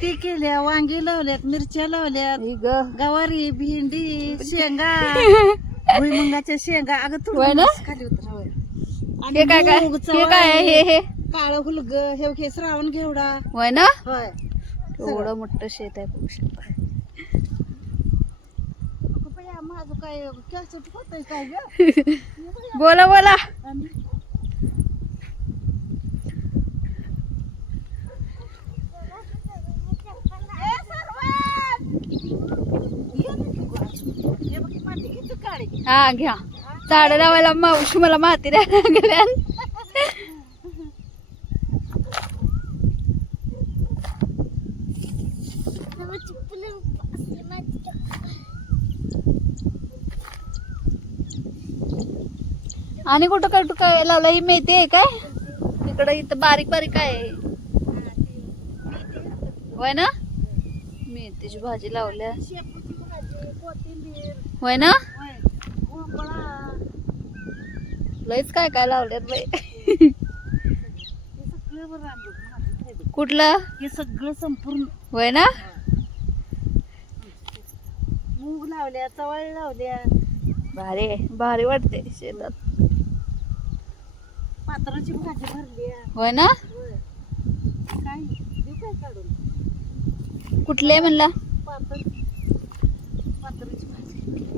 ते केल्या वांगी लावल्यात मिरच्या लावल्यात ही ग. गवारी भेंडी शेंगा. भुईमुंगाच्या शेंगा. अगं होय ना? थोडं खाली हे काय काय? हे काय आहे? हे हे? काळं हुलग हे हे श्रावण घेवडा. होय ना? होय. एवढं मोठं शेत आहे बघू शकता. अगं बाया, माझं काय कॅसेट होतंय काय ग? बोला बोला. आणि ए, सरवण! ये ना तू गं अजून. हे घ्या. झाड लावायला मावशी मला माती द्यायला लागल्या. आणि कुठं कुठं काय लावलं ही मेथी आहे काय? इकडं इथं बारीक बारीक काय आहे. होय ना? मेथीची भाजी लावल्या. होय ना. लयच काय काय लावल्यात बाई. हे. कुठलं? हे सगळं संपूर्ण. होय ना? मूग लावल्या चवळ लावल्या. भारी भारी वाटते शेतात. पात्राची भाजी भरली होय ना? काय? देऊ काय काढून? कुठले म्हणला? पात्र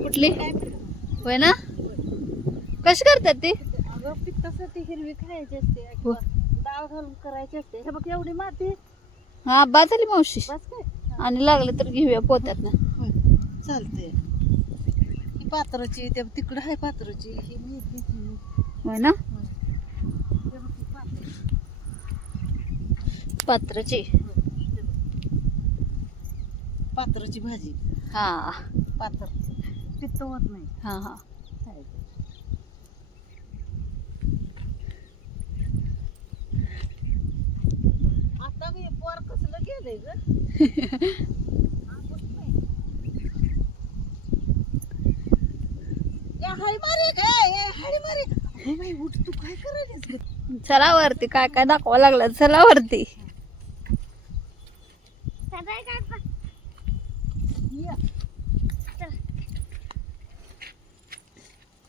कुठली? होय ना? कशी करतात ती? अगं पित्तासाठी हिरवी खायची असते हो. डाळ घालून करायची असते. हे बघ एवढी माती. हा बा झाली मावशी. बस काय? आणि लागलं तर घेऊया पोत्यात ना. चालते ही पात्राची त्या तिकडं आहे पात्राची. ही मेथीची होय ना? बघ ही पात्राची. पात्राची भाजी. हा. पात्र. पित्त होत नाही हा हा. आता हे पोर कसलं गेलंय ग? चला वरती काय काय दाखवा लागलं चला वरती ये. हळू ये तू. हे बघ, इथं बी लावलंय बघ. हे वरणा. थांबा, थांबा. भोपळा हळू ये ग बाया. इथं वरणा लावलाय होय. वरणा. ए,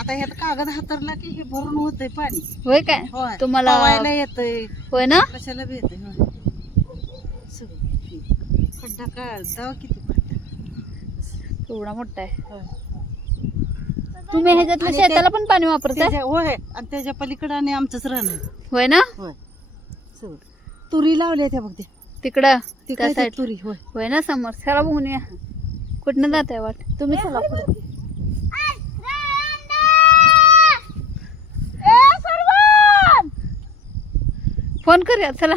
आता ह्यात कागद हातरला की हे भरून होतंय पाणी. होय काय? होय. तुम्हाला- पवायला येतंय. होय ना? कशाला बी येतंय होय. सगळं हे. खड्डा काय जाव किती खड्डा एवढा मोठा आहे. होय. तुम्ही ह्याच्यातलं आणि ते- शेताला पण पाणी वापरताय? त्याच्या होय. आणि त्याच्या पलीकडे आणि आमचंच राहणं होय ना? होय. सगळं. तुरी लावल्या त्या बघ त्या. तिकडं? ती त्या काय साईड तुरी होय. होय ना समोर? चला बघून या. कुठनं जात आहे वाट? तुम्ही चला पुढे. फोन करूया चला.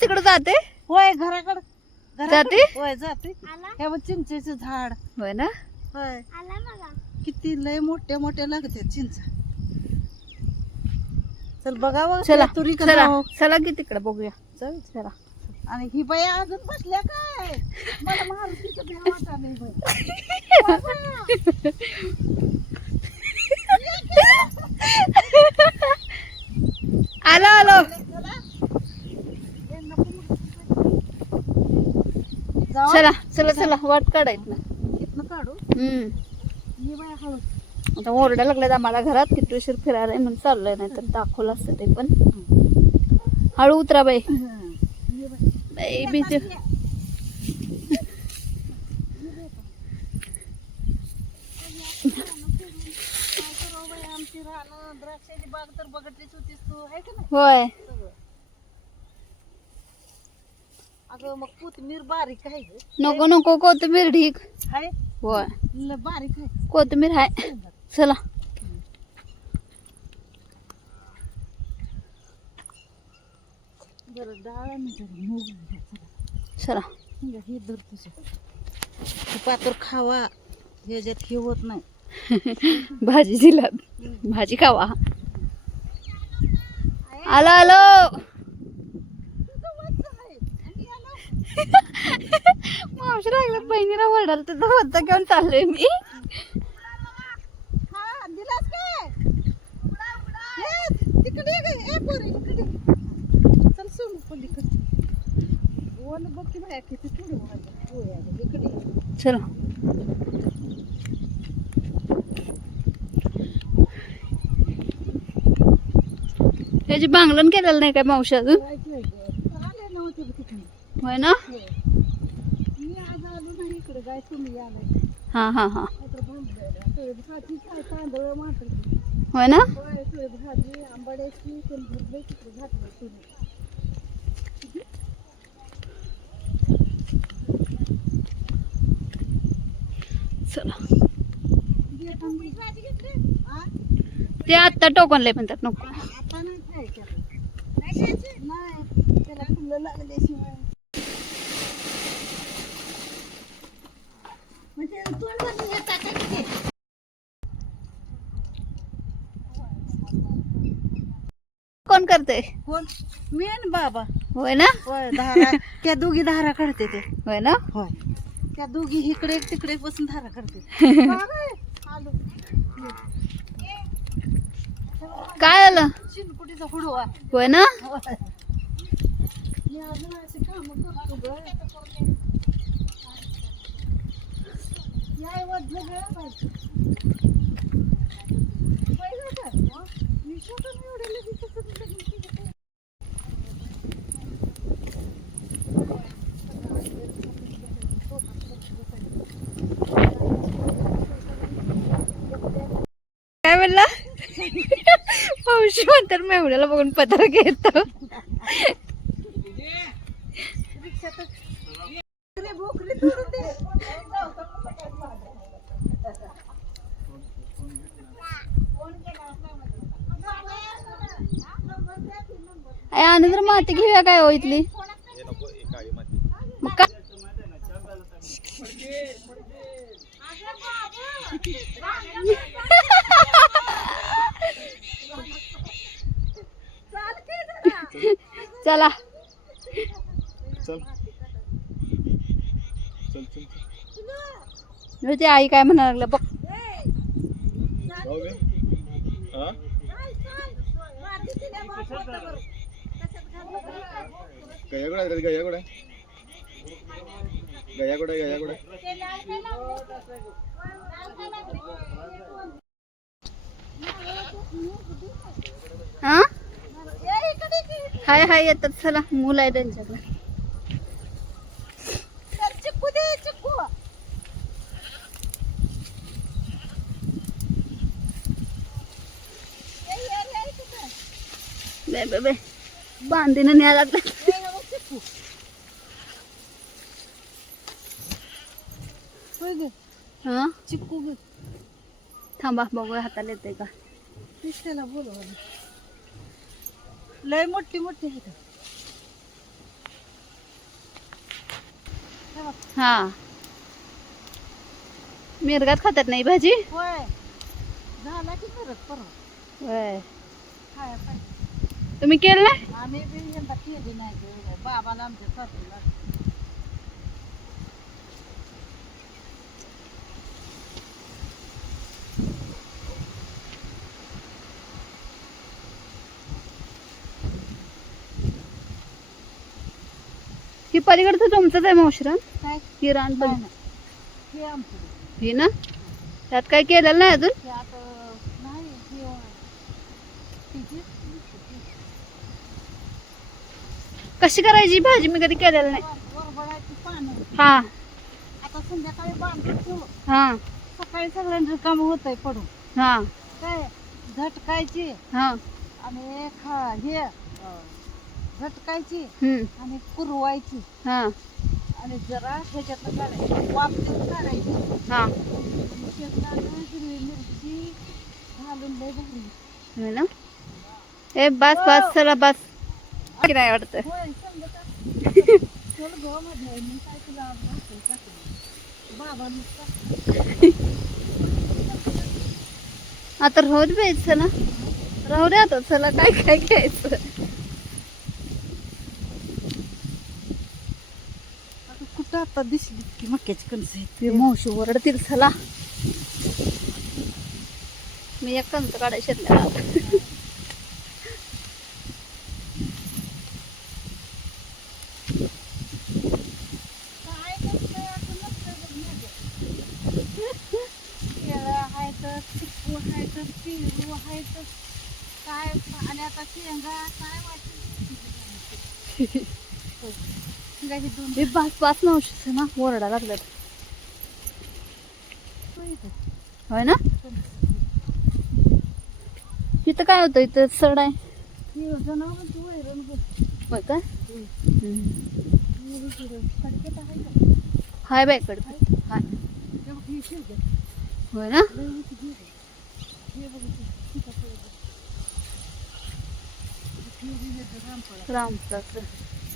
तिकडे जाते? होय घराकडं. जाते? होय जाते. हे बघ चिंचेचं झाड. होय ना? होय. किती लय मोठ्या मोठ्या लागतात चिंच. चल बघावं चला तुरी चला चला की तिकडे बघूया. चल. चला. आणि ही बाई अजून बसल्या काय? मला मारुतीचं. आलो आलो. चला. चला चला. वाट काढायत ना. इथनं काढू. हम्म. ये बाई हळू आता ओरडा लागल्यात आम्हाला घरात. किती उशीर फिरायला आहे म्हणून चाललंय नाही तर दाखवलं असतं ते पण. हळू उतरा बाई. बाई भीती काय करावं द्राक्षाची बाग तर बघितलीच होतीस तू आहे का नाही? होय. सगळं. अगं मग कोथिंबीर बारीक आहे ग नको नको कोथिंबीर ढीक. आहे होय. ल- बारीक आहे. कोथिंबीर आहे चला. बरं डाळ आणि जरा मूग घ्या, चला. हे धर तुझं हे पात्र खावा. ह्याच्यात हे होत नाही. भाजी दिला भाजी खावा. आलो आलो. मावशी लागला बहिणीला वडाल तर होता घेऊन चाललोय मी. हा काय तिकडे चल सोनू पलीकडे वन बघ की बाया किती थोडं व्हायचं. होय, अगं, इकडे ये. चलो म्हणजे त्याची बांगलन केलेलं नाही काय मावशी अजून? होय ना? मी आज इकडे काय तुम्ही हा हा हा. होय ना? चला. ते आत्ता टोकनलंय म्हणतात नको. नाही खायचं नाही त्याला फुलं लागल्याशिवाय म्हणजे तोंड भरून हे टाकायचं ते. कोण करते कोण? मी आणि बाबा. होय ना? होय धारा त्या दोघी धारा काढते ते. होय ना? होय. त्या दोघी इकडे तिकडे बसून धारा काढते. आलो. काय आलं? होय ना मी अजून अशी कामं करतो गं. या वज्ज गं बाई. पहिलं का? हं? मी स्वतः निवडलेलं बी तसंच लग्न केलं काय? काय म्हणला पावशी म्हणतात एवढ्याला बघून पत्र घेत रिक्षातच. अरे भोकरी माती घेऊया काय हो इथली मग का चला. चल. चल चल आई काय म्हणायला लागलं बघ. हा? गया कुठे? आहे गया कुठे? गया कुठे? गया कुठे? हा? हाय हाय येतात. चला मुलं आहे त्यांच्याकडे. चिक्कू दे चिक्कू. बे बे बे. बांधीनं न्याय लागलं. हा? चिक्कू. थांबा बघूया हाताला येते का? बोलवा लय मोठी मोठी आहे हा मिरगात खातात नाही भाजी? होय. झाला की परत परत होय. खाया पाहिजे. तुम्ही केलं नाही? आम्ही बी यंदा केली नाही गं. बाबाला आमच्या सासूला. ही पलीकडचं तुमचंच आहे मावशिरान काय? ही रान पण. हे आमचं. ही ना? त्यात काय केलेलं नाही अजून? हे आता नाही हे तिची? कशी करायची? भाजी मी कधी केलेलं नाही. वरबडाची पानं. हा. आता संध्याकाळी बांधून ठेवू. हा. सकाळी सगळ्यांचं काम होतंय पडून. हा. काय? झटकायची हा. आणि खा हे अं, झटकायची हम्म. आणि पुरवायची. हा. आणि जरा ह्याच्यात काढायची. वापरून काढायची. हा. शेंगदाणं हिरवी मिरची घालून लय भारी. ना? ए बस बस चला बस. की नाही वाटतं? होय सांगत आहे. चल गं म्हटलं मी काय तुला भाकरी टाकली. बाबा नुसता. आता राहू दे ना राहू दे आता चला. काय काय घ्यायचं? आता दिसली की मक्याची कणस ती मावशी ओरडतील चला. मी एक कंच काढाय शिरल्या काय आणि आता शेंगा काय वाटत हे पाच पाच शकते ना ओरडा लागल्यात. होय ना? इथं काय होतं? इथं सड आहे. वैरण होय काय का? हाय बाय कड हाय. होय ना? लय